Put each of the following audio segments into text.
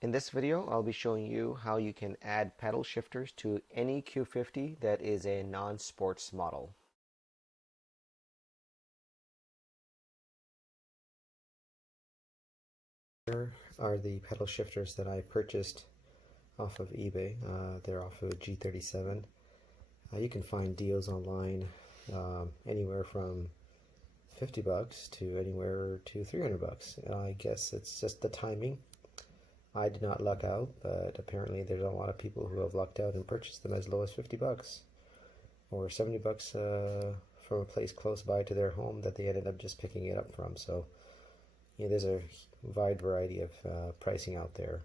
In this video, I'll be showing you how you can add pedal shifters to any Q50 that is a non-sports model. Here are the pedal shifters that I purchased off of eBay. They're off of G37. You can find deals online anywhere from $50 to anywhere to $300. I guess it's just the timing. I did not luck out, but apparently there's a lot of people who have lucked out and purchased them as low as $50 or $70 from a place close by to their home that they ended up just picking it up from. So yeah, there's a wide variety of pricing out there.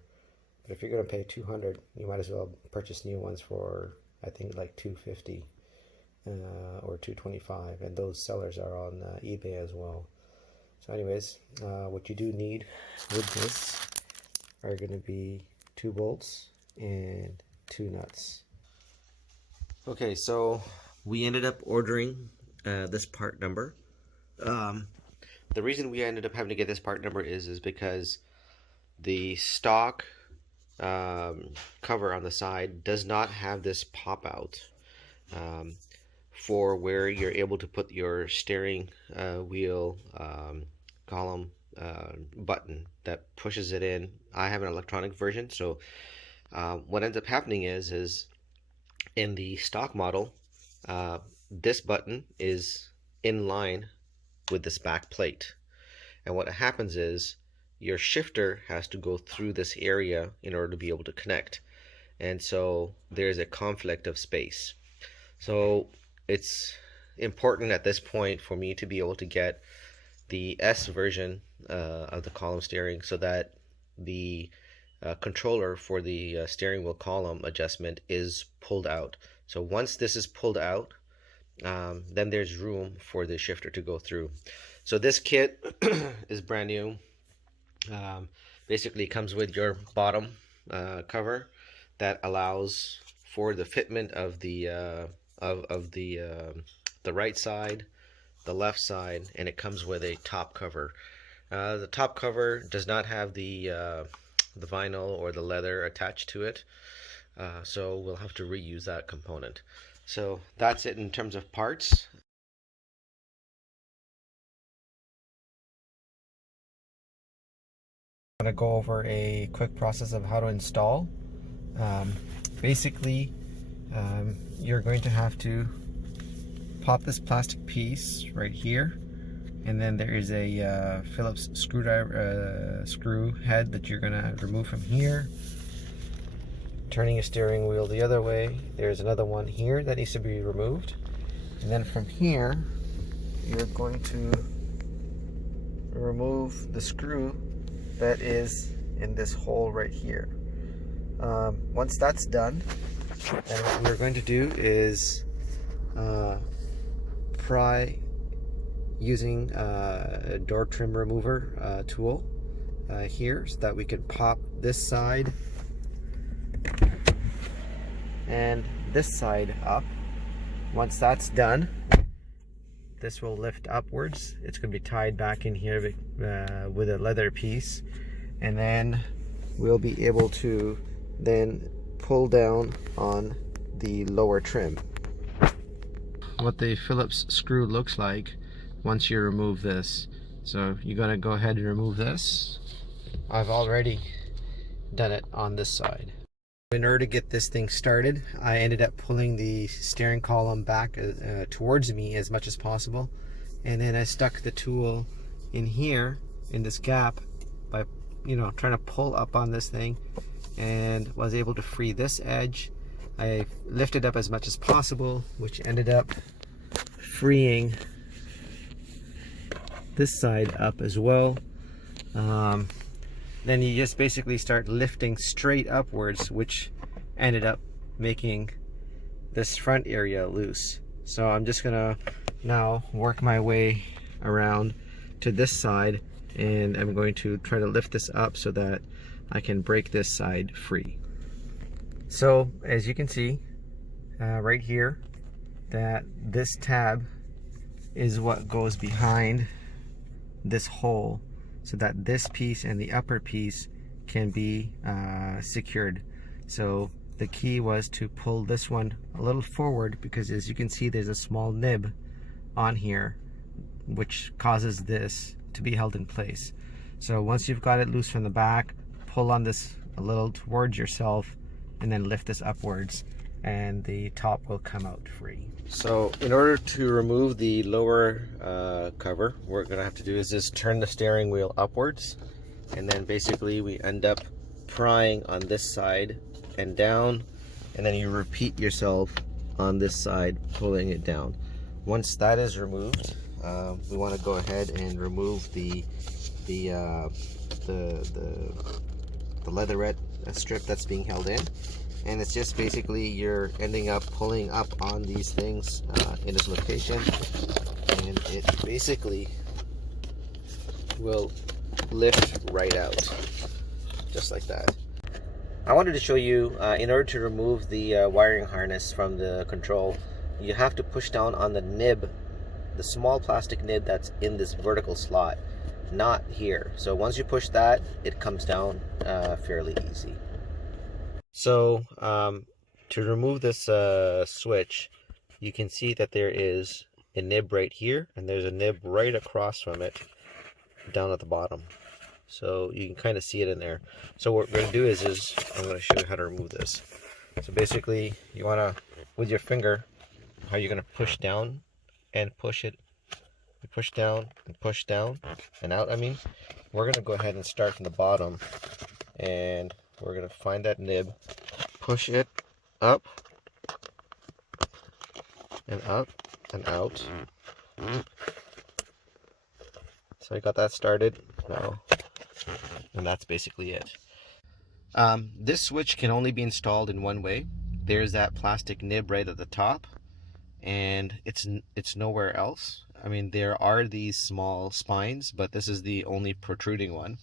But if you're going to pay $200, you might as well purchase new ones for, I think, like $250 or $225, and those sellers are on eBay as well. So anyways, what you do need with this are going to be 2 bolts and 2 nuts. Okay, so we ended up ordering this part number. The reason we ended up having to get this part number is because the stock cover on the side does not have this pop out for where you're able to put your steering wheel column button that pushes it in. I have an electronic version, so what ends up happening is in the stock model, this button is in line with this back plate, and what happens is your shifter has to go through this area in order to be able to connect, and so there's a conflict of space. So it's important at this point for me to be able to get the S version of the column steering so that the controller for the steering wheel column adjustment is pulled out. So once this is pulled out, then there's room for the shifter to go through. So this kit is brand new. Basically comes with your bottom cover that allows for the fitment of the right side, the left side, and it comes with a top cover. The top cover does not have the vinyl or the leather attached to it, so we'll have to reuse that component. So that's it in terms of parts. I'm going to go over a quick process of how to install. Basically, you're going to have to pop this plastic piece right here, and then there is a Phillips screwdriver screw head that you're going to remove from here. Turning your steering wheel the other way, there's another one here that needs to be removed, and then from here you're going to remove the screw that is in this hole right here. Once that's done, then what we're going to do is pry using a door trim remover tool here, so that we can pop this side and this side up. Once that's done, this will lift upwards. It's going to be tied back in here with a leather piece, and then we'll be able to then pull down on the lower trim. What the Phillips screw looks like once you remove this. So you're going to go ahead and remove this. I've already done it on this side. In order to get this thing started, I ended up pulling the steering column back towards me as much as possible, and then I stuck the tool in here in this gap by trying to pull up on this thing, and was able to free this edge. I lifted up as much as possible, which ended up freeing this side up as well. Then you just basically start lifting straight upwards, which ended up making this front area loose. So I'm just gonna now work my way around to this side, and I'm going to try to lift this up so that I can break this side free. So as you can see right here, that this tab is what goes behind this hole, so that this piece and the upper piece can be secured. So the key was to pull this one a little forward, because as you can see there's a small nib on here which causes this to be held in place. So once you've got it loose from the back, pull on this a little towards yourself and then lift this upwards, and the top will come out free. So in order to remove the lower cover, what we're gonna have to do is just turn the steering wheel upwards, and then basically we end up prying on this side and down, and then you repeat yourself on this side, pulling it down. Once that is removed, we want to go ahead and remove the leatherette strip that's being held in, and it's just basically you're ending up pulling up on these things in this location, and it basically will lift right out just like that. I wanted to show you, in order to remove the wiring harness from the control, you have to push down on the nib, the small plastic nib that's in this vertical slot, not here. So once you push that, it comes down fairly easy. So to remove this switch, you can see that there is a nib right here, and there's a nib right across from it down at the bottom. So you can kind of see it in there. So what we're going to do is I'm going to show you how to remove this. So basically, you want to, with your finger, how you're going to push down and push it. You push down and push down and out. I mean, we're going to go ahead and start from the bottom, and we're going to find that nib, push it up and up and out. So I got that started now, and that's basically it. This switch can only be installed in one way. There's that plastic nib right at the top, and it's nowhere else. I mean, there are these small spines, but this is the only protruding one.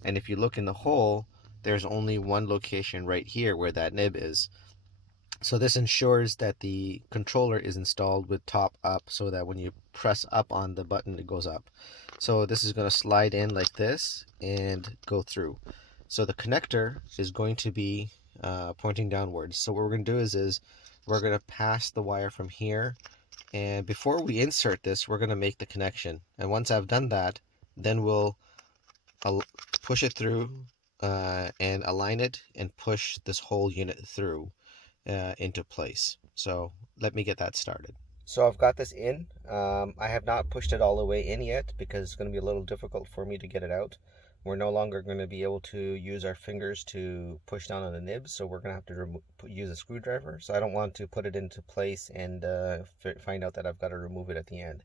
And if you look in the hole, there's only one location right here where that nib is. So this ensures that the controller is installed with top up, so that when you press up on the button, it goes up. So this is going to slide in like this and go through. So the connector is going to be pointing downwards. So what we're going to do is we're going to pass the wire from here, and before we insert this, we're going to make the connection. And once I've done that, then we'll push it through and align it and push this whole unit through into place. So let me get that started. So I've got this in. I have not pushed it all the way in yet, because it's going to be a little difficult for me to get it out. We're no longer going to be able to use our fingers to push down on the nibs, so we're going to have to use a screwdriver. So I don't want to put it into place and find out that I've got to remove it at the end.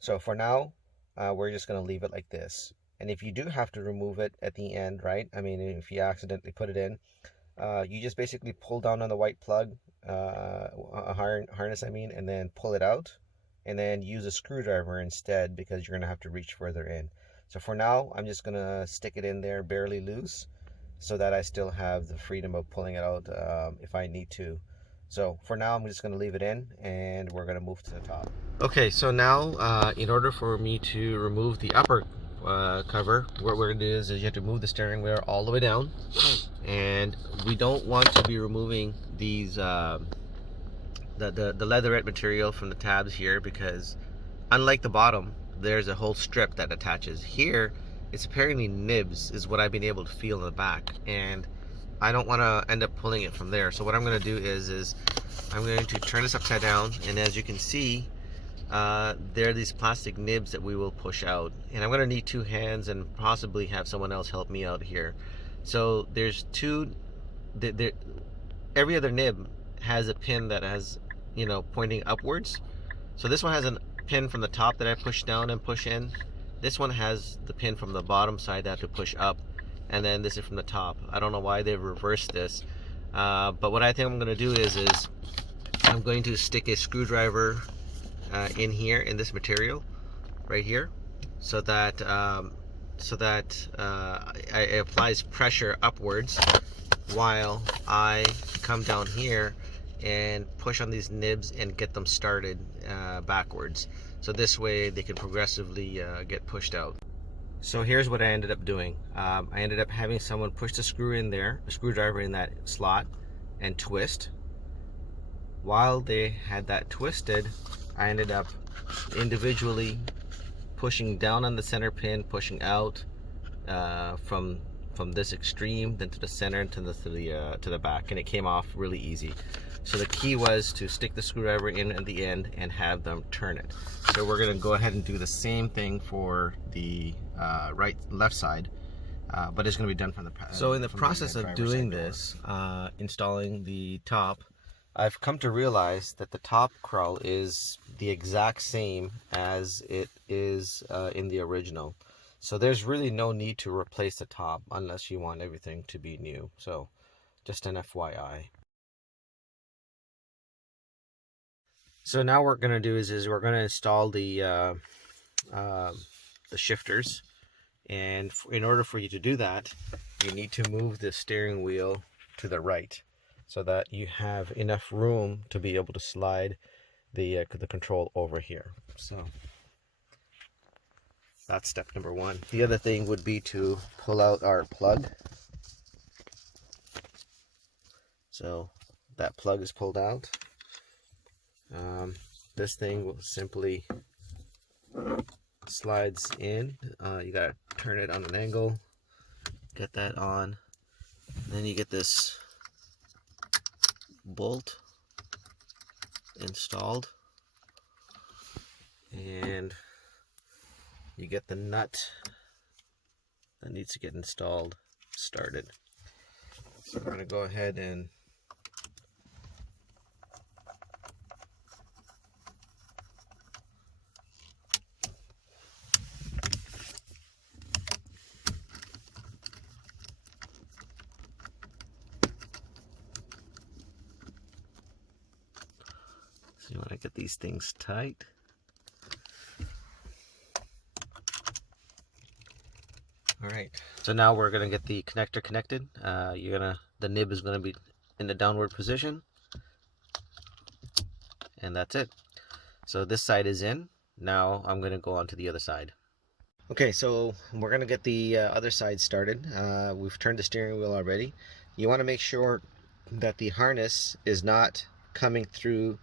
So for now, we're just going to leave it like this. And if you do have to remove it at the end, right? I mean, if you accidentally put it in, you just basically pull down on the white plug, a harness, I mean, and then pull it out, and then use a screwdriver instead, because you're going to have to reach further in. So for now, I'm just going to stick it in there barely loose, so that I still have the freedom of pulling it out if I need to. So for now, I'm just going to leave it in, and we're going to move to the top. Okay, so now in order for me to remove the upper cover, what we're going to do is you have to move the steering wheel all the way down, and we don't want to be removing these the leatherette material from the tabs here, because unlike the bottom, there's a whole strip that attaches. Here it's apparently nibs is what I've been able to feel in the back, and I don't want to end up pulling it from there. So what I'm going to do is I'm going to turn this upside down, and as you can see, there are these plastic nibs that we will push out, and I'm going to need two hands and possibly have someone else help me out here. So there's two, every other nib has a pin that has, you know, pointing upwards. So this one has a pin from the top that I push down and push in. This one has the pin from the bottom side that I have to push up, and then this is from the top. I don't know why they've reversed this, but what I think I'm going to do is I'm going to stick a screwdriver in here, in this material right here, so that it applies pressure upwards while I come down here and push on these nibs and get them started backwards. So this way they can progressively get pushed out. So here's what I ended up doing. I ended up having someone push the screwdriver in that slot and twist. While they had that twisted, I ended up individually pushing down on the center pin, pushing out from this extreme, then to the center, and to the back, and it came off really easy. So the key was to stick the screwdriver in at the end and have them turn it. So we're going to go ahead and do the same thing for the left side, but it's going to be done from the so in the process of doing this, installing the top, I've come to realize that the top crowl is the exact same as it is in the original. So there's really no need to replace the top unless you want everything to be new. So just an FYI. So now what we're going to do is we're going to install the shifters. And in order for you to do that, you need to move the steering wheel to the right so that you have enough room to be able to slide the control over here. So that's step number one. The other thing would be to pull out our plug. So that plug is pulled out. This thing will simply slides in. You gotta turn it on an angle, get that on, then you get this bolt installed, and you get the nut that needs to get installed started. So we're going to go ahead and so you want to get these things tight. All right, so now we're gonna get the connector connected. The nib is gonna be in the downward position, and that's it. So this side is in. Now I'm gonna go on to the other side. Okay, so we're gonna get the other side started. We've turned the steering wheel already. You want to make sure that the harness is not coming through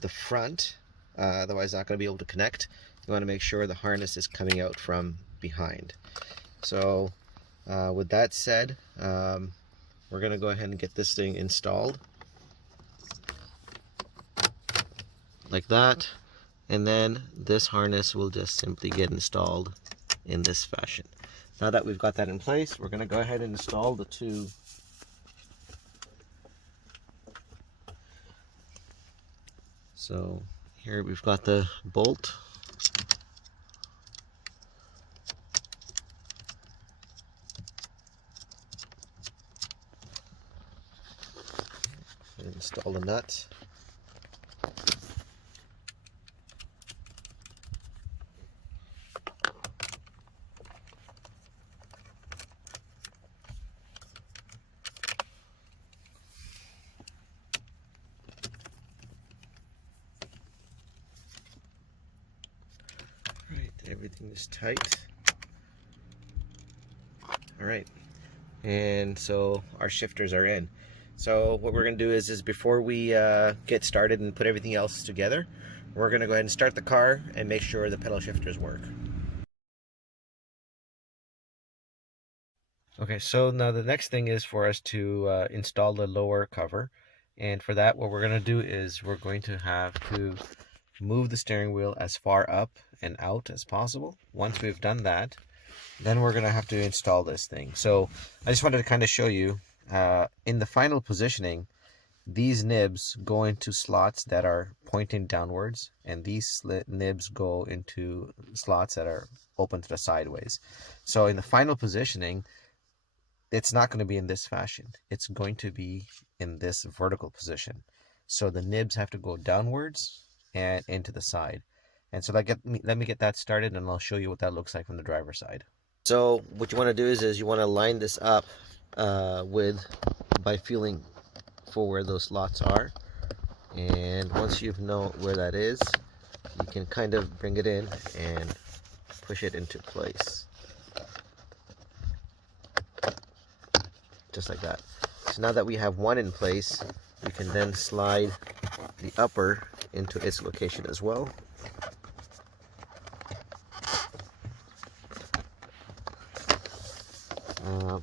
the front, otherwise not going to be able to connect. You want to make sure the harness is coming out from behind. So with that said, we're going to go ahead and get this thing installed like that, and then this harness will just simply get installed in this fashion. Now that we've got that in place, we're going to go ahead and install the two So here we've got the bolt. Install the nut. Everything is tight. All right, and so our shifters are in. So what we're going to do is before we get started and put everything else together, we're going to go ahead and start the car and make sure the pedal shifters work. Okay, so now the next thing is for us to install the lower cover, and for that what we're going to do is we're going to have to move the steering wheel as far up and out as possible. Once we've done that, then we're going to have to install this thing. So I just wanted to kind of show you in the final positioning, these nibs go into slots that are pointing downwards, and these nibs go into slots that are open to the sideways. So in the final positioning, it's not going to be in this fashion. It's going to be in this vertical position. So the nibs have to go downwards and into the side. And so let me get that started, and I'll show you what that looks like from the driver's side. So what you want to do is you want to line this up by feeling for where those slots are. And once you know where that is, you can kind of bring it in and push it into place. just like that. So now that we have one in place, we can then slide the upper into its location as well.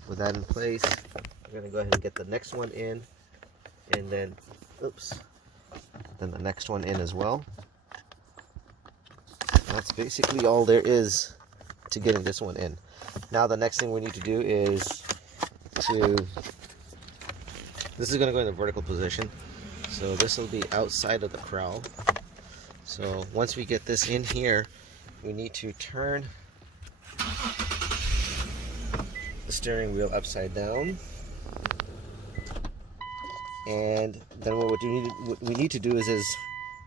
With that in place, we're going to go ahead and get the next one in, and then, oops, then the next one in as well. That's basically all there is to getting this one in. Now the next thing we need to do is this is going to go in the vertical position, so this will be outside of the crown. So once we get this in here, we need to turn the steering wheel upside down, and then what we need to do is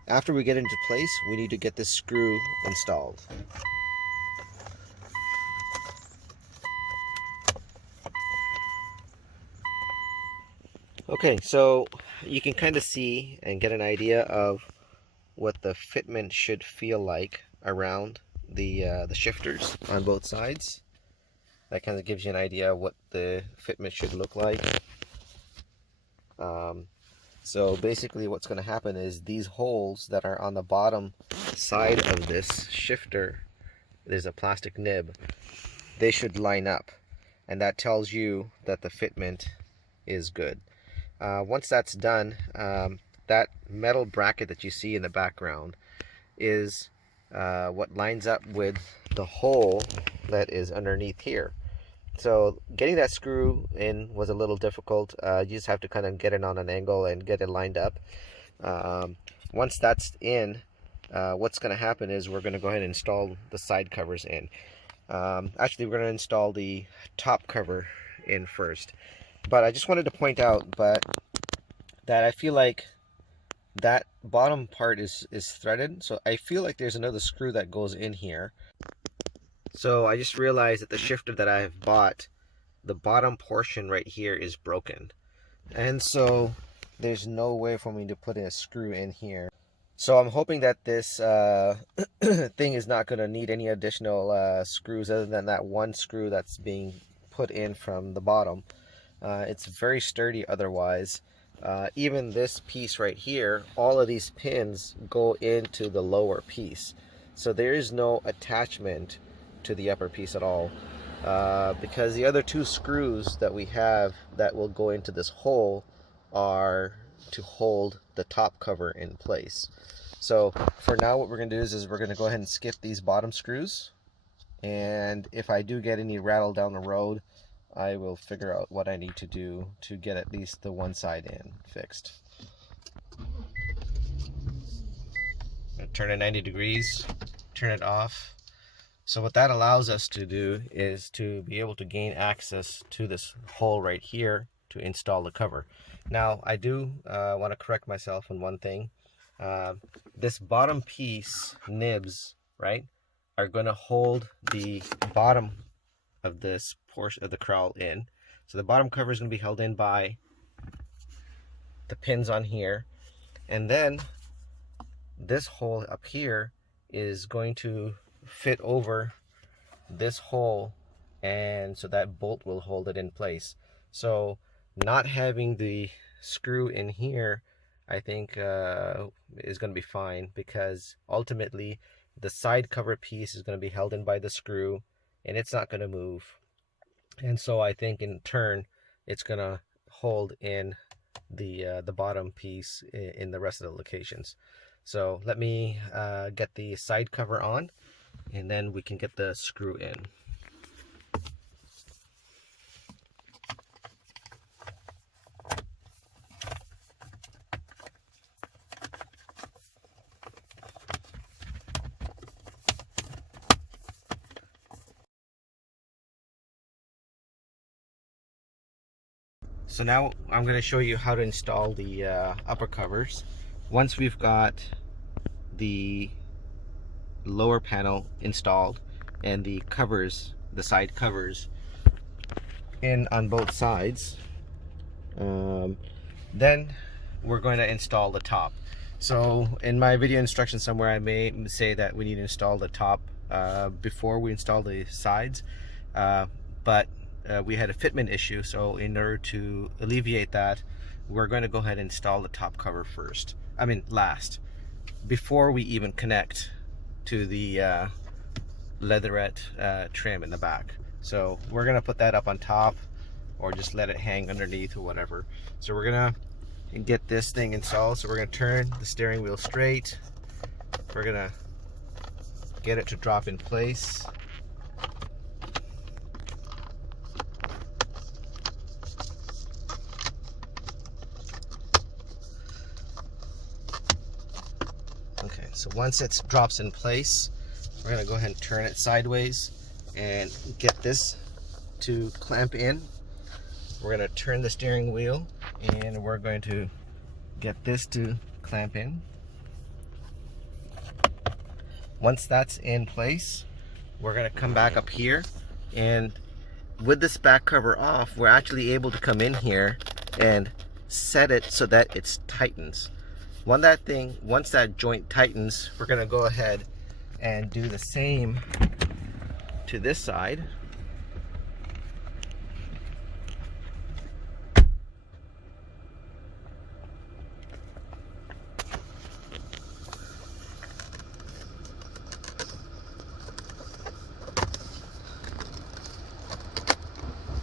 after we get into place, we need to get this screw installed. Okay, so you can kind of see and get an idea of what the fitment should feel like around the shifters on both sides. That kind of gives you an idea of what the fitment should look like. So basically what's going to happen is these holes that are on the bottom side of this shifter, there's a plastic nib, they should line up, and that tells you that the fitment is good. Once that's done, that metal bracket that you see in the background is what lines up with the hole that is underneath here. So getting that screw in was a little difficult. You just have to kind of get it on an angle and get it lined up. Once that's in, what's going to happen is we're going to go ahead and install the side covers in. Actually, we're going to install the top cover in first. But I just wanted to point out that I feel like that bottom part is threaded. So I feel like there's another screw that goes in here. So I just realized that the shifter that I have bought, the bottom portion right here is broken. And so there's no way for me to put in a screw in here. So I'm hoping that this thing is not going to need any additional screws other than that one screw that's being put in from the bottom. It's very sturdy otherwise. Even this piece right here, all of these pins go into the lower piece. So there is no attachment to the upper piece at all, because the other two screws that we have that will go into this hole are to hold the top cover in place. So for now what we're going to do is we're going to go ahead and skip these bottom screws, and if I do get any rattle down the road, I will figure out what I need to do to get at least the one side in fixed. Turn it 90 degrees, turn it off. So what that allows us to do is to be able to gain access to this hole right here to install the cover. Now I do want to correct myself on one thing. This bottom piece nibs, right, are going to hold the bottom of this portion of the crowl in. So the bottom cover is going to be held in by the pins on here, and then this hole up here is going to fit over this hole, and so that bolt will hold it in place. So not having the screw in here, I think is going to be fine, because ultimately the side cover piece is going to be held in by the screw and it's not going to move, and so I think in turn it's going to hold in the bottom piece in the rest of the locations. So let me get the side cover on, and then we can get the screw in. So now I'm going to show you how to install the upper covers. Once we've got the lower panel installed and the covers, the side covers in on both sides, then we're going to install the top. So in my video instruction somewhere I may say that we need to install the top before we install the sides, but we had a fitment issue, so in order to alleviate that, we're going to go ahead and install the top cover first. I mean last, before we even connect to the leatherette trim in the back. So we're gonna put that up on top, or just let it hang underneath or whatever. So we're gonna get this thing installed. So we're gonna turn the steering wheel straight. We're gonna get it to drop in place. Okay, so once it drops in place, we're gonna go ahead and turn it sideways and get this to clamp in. We're gonna turn the steering wheel and we're going to get this to clamp in. Once that's in place, we're gonna come back up here, and with this back cover off, we're actually able to come in here and set it so that it tightens. Once that joint tightens, we're gonna go ahead and do the same to this side.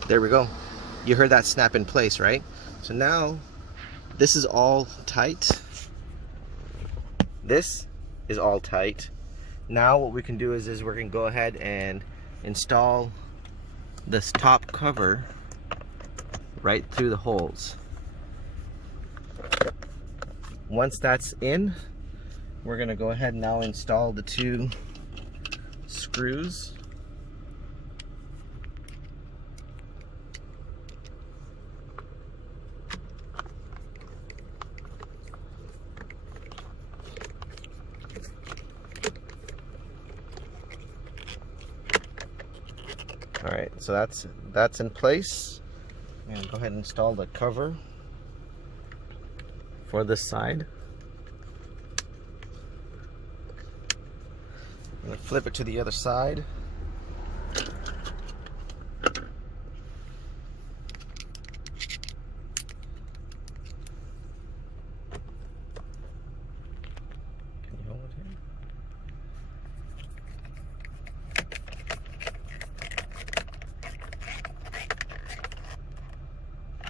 There we go. You heard that snap in place, right? So now this is all tight. This is all tight. Now what we can do is we're going to go ahead and install this top cover right through the holes. Once that's in, we're going to go ahead and now install the two screws. Alright, so that's in place. I'm going to go ahead and install the cover for this side. I'm going to flip it to the other side. Can you hold it here?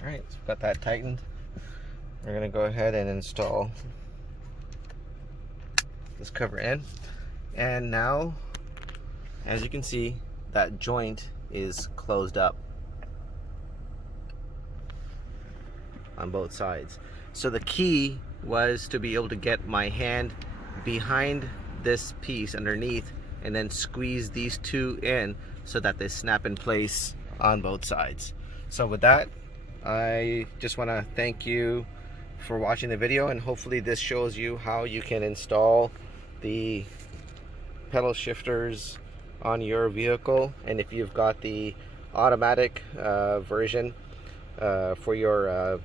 Alright, so we've got that tightened. We're going to go ahead and install this cover in. And now, as you can see, that joint is closed up on both sides. So the key was to be able to get my hand behind this piece underneath and then squeeze these two in so that they snap in place on both sides. So with that, I just want to thank you for watching the video, and hopefully this shows you how you can install the pedal shifters on your vehicle. And if you've got the automatic version for your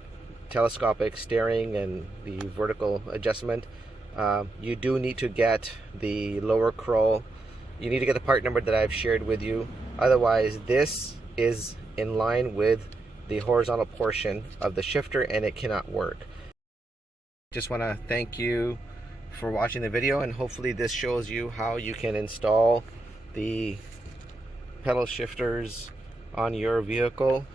telescopic steering and the vertical adjustment, you do need to get the lower scroll. You need to get the part number that I've shared with you. Otherwise, this is in line with the horizontal portion of the shifter and it cannot work. Just want to thank you for watching the video, and hopefully this shows you how you can install the pedal shifters on your vehicle.